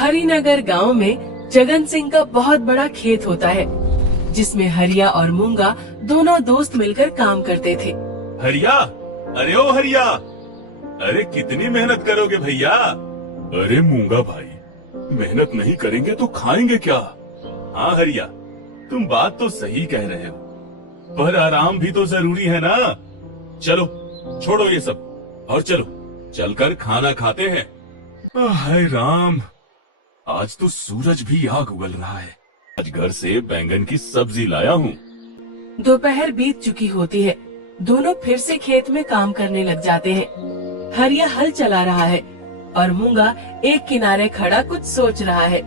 हरिनगर गांव में जगन सिंह का बहुत बड़ा खेत होता है, जिसमें हरिया और मूंगा दोनों दोस्त मिलकर काम करते थे। हरिया, अरे ओ हरिया, अरे कितनी मेहनत करोगे भैया। अरे मूंगा भाई, मेहनत नहीं करेंगे तो खाएंगे क्या। हाँ हरिया, तुम बात तो सही कह रहे हो, पर आराम भी तो जरूरी है ना। चलो छोड़ो ये सब और चलो चलकर खाना खाते हैं। हाय राम, आज तो सूरज भी आग उगल रहा है। आज घर से बैंगन की सब्जी लाया हूँ। दोपहर बीत चुकी होती है। दोनों फिर से खेत में काम करने लग जाते हैं। हरिया हल चला रहा है और मूंगा एक किनारे खड़ा कुछ सोच रहा है।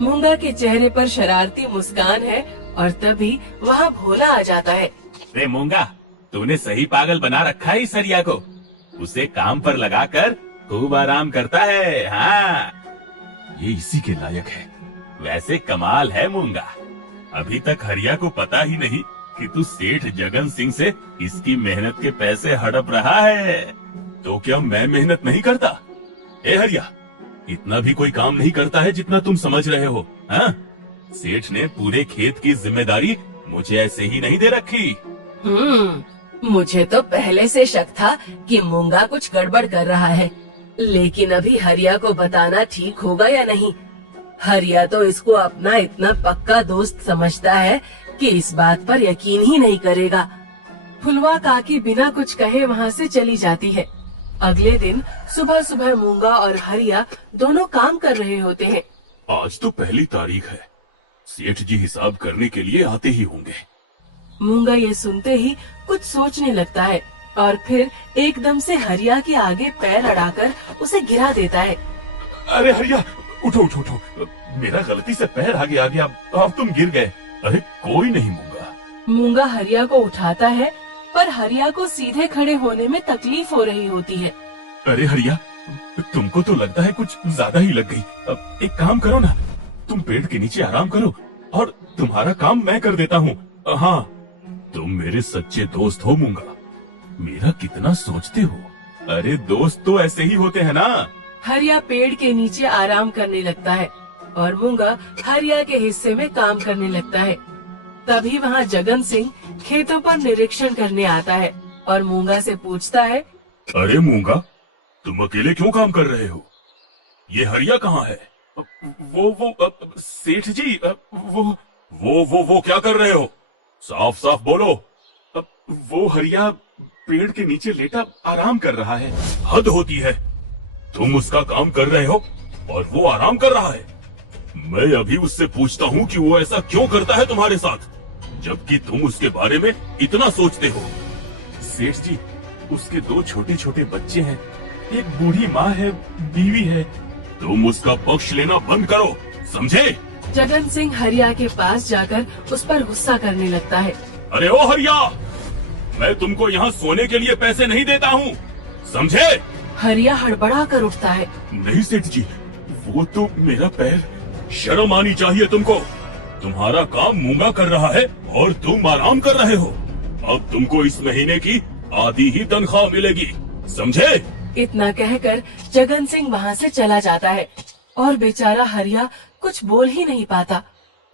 मूंगा के चेहरे पर शरारती मुस्कान है और तभी वहाँ भोला आ जाता है। रे मूंगा, तूने सही पागल बना रखा है इस हरिया को। उसे काम पर लगाकर खूब आराम करता है। हाँ, ये इसी के लायक है। वैसे कमाल है मूंगा, अभी तक हरिया को पता ही नहीं कि तू सेठ जगन सिंह से इसकी मेहनत के पैसे हड़प रहा है। तो क्या मैं मेहनत नहीं करता? ए हरिया, इतना भी कोई काम नहीं करता है जितना तुम समझ रहे हो। हाँ, सेठ ने पूरे खेत की जिम्मेदारी मुझे ऐसे ही नहीं दे रखी। मुझे तो पहले से शक था कि मूंगा कुछ गड़बड़ कर रहा है, लेकिन अभी हरिया को बताना ठीक होगा या नहीं। हरिया तो इसको अपना इतना पक्का दोस्त समझता है कि इस बात पर यकीन ही नहीं करेगा। फुलवा काकी बिना कुछ कहे वहाँ से चली जाती है। अगले दिन सुबह सुबह मूंगा और हरिया दोनों काम कर रहे होते हैं। आज तो पहली तारीख है, सेठ जी हिसाब करने के लिए आते ही होंगे। मूंगा ये सुनते ही कुछ सोचने लगता है और फिर एकदम से हरिया के आगे पैर अड़ाकर उसे गिरा देता है। अरे हरिया, उठो उठो उठो, मेरा गलती से पैर आगे आ गया, अब तुम गिर गए। अरे कोई नहीं मूंगा। मूंगा हरिया को उठाता है, पर हरिया को सीधे खड़े होने में तकलीफ हो रही होती है। अरे हरिया, तुमको तो लगता है कुछ ज्यादा ही लग गई। अब एक काम करो ना, तुम पेड़ के नीचे आराम करो और तुम्हारा काम मैं कर देता हूँ। हाँ, तुम मेरे सच्चे दोस्त हो मूंगा, मेरा कितना सोचते हो। अरे दोस्त तो ऐसे ही होते हैं ना। हरिया पेड़ के नीचे आराम करने लगता है और मूंगा हरिया के हिस्से में काम करने लगता है। तभी वहाँ जगन सिंह खेतों पर निरीक्षण करने आता है और मूंगा से पूछता है, अरे मूंगा, तुम अकेले क्यों काम कर रहे हो? ये हरिया कहाँ है? वो सेठ जी, वो क्या कर रहे हो? साफ साफ बोलो। वो हरिया पेड़ के नीचे लेटा आराम कर रहा है। हद होती है, तुम उसका काम कर रहे हो और वो आराम कर रहा है। मैं अभी उससे पूछता हूँ कि वो ऐसा क्यों करता है तुम्हारे साथ, जबकि तुम उसके बारे में इतना सोचते हो। सेठ जी, उसके 2 छोटे छोटे बच्चे हैं, एक बूढ़ी माँ है, बीवी है। तुम उसका पक्ष लेना बंद करो, समझे? जगन सिंह हरिया के पास जाकर उस पर गुस्सा करने लगता है। अरे ओ हरिया, मैं तुमको यहाँ सोने के लिए पैसे नहीं देता हूँ, समझे? हरिया हड़बड़ा कर उठता है। नहीं सेठ जी, वो तो मेरा पैर। शर्म आनी चाहिए तुमको। तुम्हारा काम मूंगा कर रहा है और तुम आराम कर रहे हो। अब तुमको इस महीने की आधी ही तनख्वाह मिलेगी, समझे? इतना कहकर जगन सिंह वहाँ से चला जाता है और बेचारा हरिया कुछ बोल ही नहीं पाता।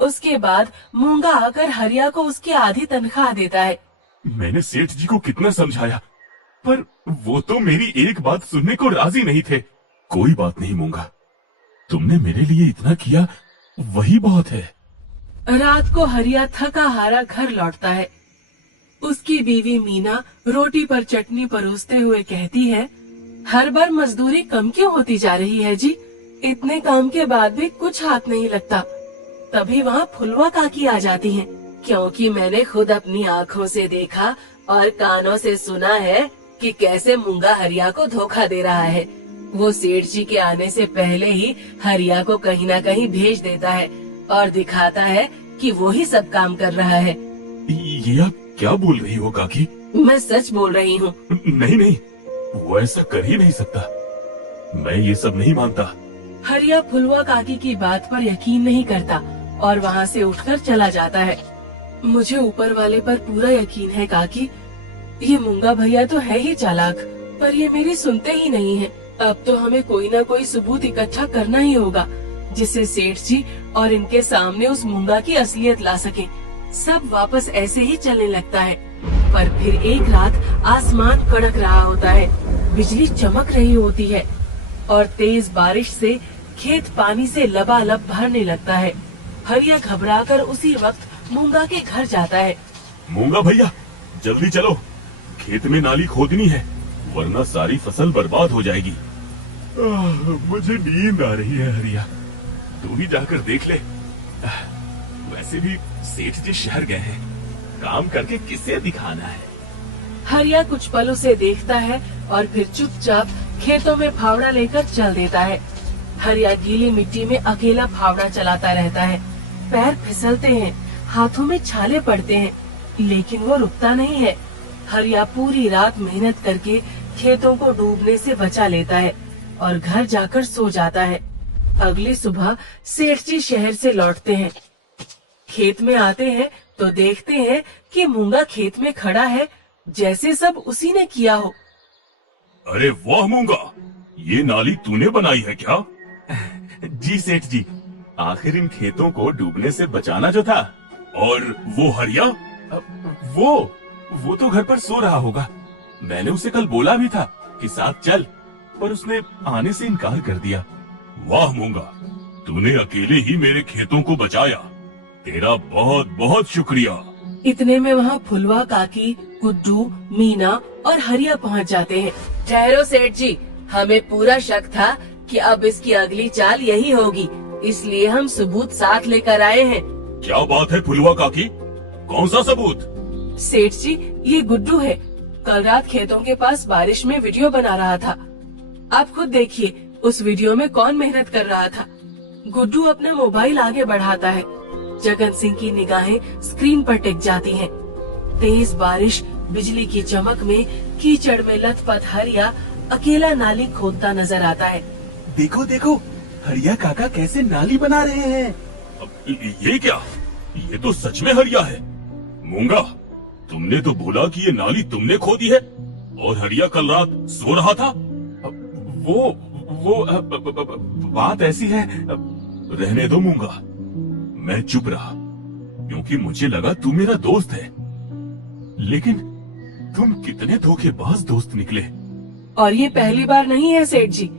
उसके बाद मूंगा आकर हरिया को उसकी आधी तनख्वाह देता है। मैंने सेठ जी को कितना समझाया, पर वो तो मेरी एक बात सुनने को राजी नहीं थे। कोई बात नहीं मूंगा, तुमने मेरे लिए इतना किया, वही बहुत है। रात को हरिया थका हारा घर लौटता है। उसकी बीवी मीना रोटी पर चटनी परोसते हुए कहती है, हर बार मजदूरी कम क्यों होती जा रही है जी? इतने काम के बाद भी कुछ हाथ नहीं लगता। तभी वहाँ फुलवा काकी आ जाती हैं, क्योंकि मैंने खुद अपनी आँखों से देखा और कानों से सुना है कि कैसे मूंगा हरिया को धोखा दे रहा है। वो सेठ जी के आने से पहले ही हरिया को कहीं न कहीं भेज देता है और दिखाता है कि वो ही सब काम कर रहा है। ये आप क्या बोल रही हो काकी? मैं सच बोल रही हूँ। नहीं नहीं, वो ऐसा कर ही नहीं सकता, मैं ये सब नहीं मानता। हरिया फुलवा काकी की बात पर यकीन नहीं करता और वहाँ से उठकर चला जाता है। मुझे ऊपर वाले पर पूरा यकीन है काकी, ये मूंगा भैया तो है ही चालाक, पर ये मेरी सुनते ही नहीं है। अब तो हमें कोई ना कोई सबूत इकट्ठा करना ही होगा। जिससे सेठ जी और इनके सामने उस मूंगा की असलियत ला सके। सब वापस ऐसे ही चलने लगता है। पर फिर एक रात आसमान कड़क रहा होता है, बिजली चमक रही होती है और तेज बारिश से खेत पानी से लबालब भरने लगता है। हरिया घबराकर उसी वक्त मूंगा के घर जाता है। मूंगा भैया, जल्दी चलो, खेत में नाली खोदनी है, वरना सारी फसल बर्बाद हो जाएगी। मुझे नींद आ रही है हरिया, तू ही जाकर देख ले। वैसे भी सेठ जी शहर गए हैं, काम करके किसे दिखाना है। हरिया कुछ पल उसे देखता है और फिर चुपचाप खेतों में फावड़ा लेकर चल देता है। हरिया गीली मिट्टी में अकेला फावड़ा चलाता रहता है। पैर फिसलते हैं, हाथों में छाले पड़ते हैं, लेकिन वो रुकता नहीं है। हरिया पूरी रात मेहनत करके खेतों को डूबने से बचा लेता है और घर जाकर सो जाता है। अगली सुबह सेठ जी शहर से लौटते हैं। खेत में आते हैं तो देखते हैं कि मूंगा खेत में खड़ा है, जैसे सब उसी ने किया हो। अरे वाह मूंगा, ये नाली तूने बनाई है क्या? जी सेठ जी, आखिर इन खेतों को डूबने से बचाना जो था। और वो हरिया? वो तो घर पर सो रहा होगा। मैंने उसे कल बोला भी था कि साथ चल, पर उसने आने से इनकार कर दिया। वाह मूंगा, तूने अकेले ही मेरे खेतों को बचाया, तेरा बहुत बहुत शुक्रिया। इतने में वहाँ फुलवा काकी, गुड्डू, मीना और हरिया पहुँच जाते हैं। ठहरो सेठ जी, हमें पूरा शक था कि अब इसकी अगली चाल यही होगी, इसलिए हम सबूत साथ लेकर आए हैं। क्या बात है फुलवा काकी, कौन सा सबूत? सेठ जी, ये गुड्डू है। कल रात खेतों के पास बारिश में वीडियो बना रहा था। आप खुद देखिए उस वीडियो में कौन मेहनत कर रहा था। गुड्डू अपना मोबाइल आगे बढ़ाता है। जगन सिंह की निगाहें स्क्रीन पर टिक जाती हैं। तेज बारिश, बिजली की चमक में कीचड़ में लथपथ हरिया अकेला नाली खोदता नजर आता है। देखो देखो, हरिया काका कैसे नाली बना रहे हैं। अब ये क्या? ये तो सच में हरिया है। मूंगा, तुमने तो बोला कि ये नाली तुमने खोदी है और हरिया कल रात सो रहा था। वो बात ऐसी है। रहने दो मूंगा, मैं चुप रहा क्योंकि मुझे लगा तू मेरा दोस्त है, लेकिन तुम कितने धोखेबाज दोस्त निकले। और ये पहली बार नहीं है सेठ जी,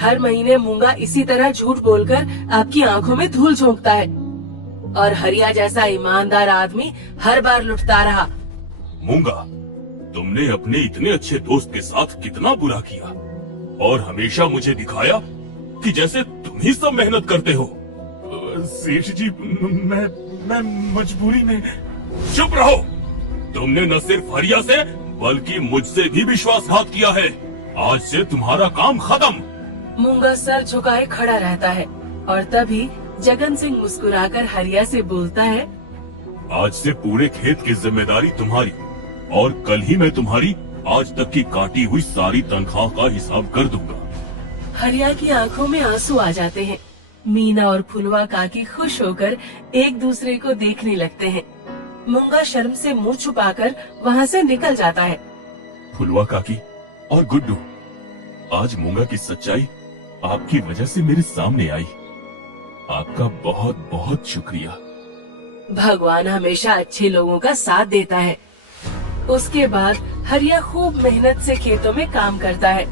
हर महीने मूंगा इसी तरह झूठ बोलकर आपकी आंखों में धूल झोंकता है और हरिया जैसा ईमानदार आदमी हर बार लुटता रहा। मूंगा, तुमने अपने इतने अच्छे दोस्त के साथ कितना बुरा किया और हमेशा मुझे दिखाया कि जैसे तुम ही सब मेहनत करते हो। सेठ जी, मैं मजबूरी में। चुप रहो, तुमने न सिर्फ हरिया से बल्कि मुझसे भी विश्वासघात किया है। आज से तुम्हारा काम खत्म। मूंगा सर झुकाए खड़ा रहता है और तभी जगन सिंह मुस्कुराकर हरिया से बोलता है, आज से पूरे खेत की जिम्मेदारी तुम्हारी और कल ही मैं तुम्हारी आज तक की काटी हुई सारी तनख्वाह का हिसाब कर दूंगा। हरिया की आंखों में आंसू आ जाते हैं। मीना और फुलवा काकी खुश होकर एक दूसरे को देखने लगते हैं। मूंगा शर्म से मुंह छुपाकर वहाँ से निकल जाता है। फुलवा काकी और गुड्डू, आज मूंगा की सच्चाई आपकी वजह से मेरे सामने आई। आपका बहुत बहुत शुक्रिया। भगवान हमेशा अच्छे लोगों का साथ देता है। उसके बाद हरिया खूब मेहनत से खेतों में काम करता है।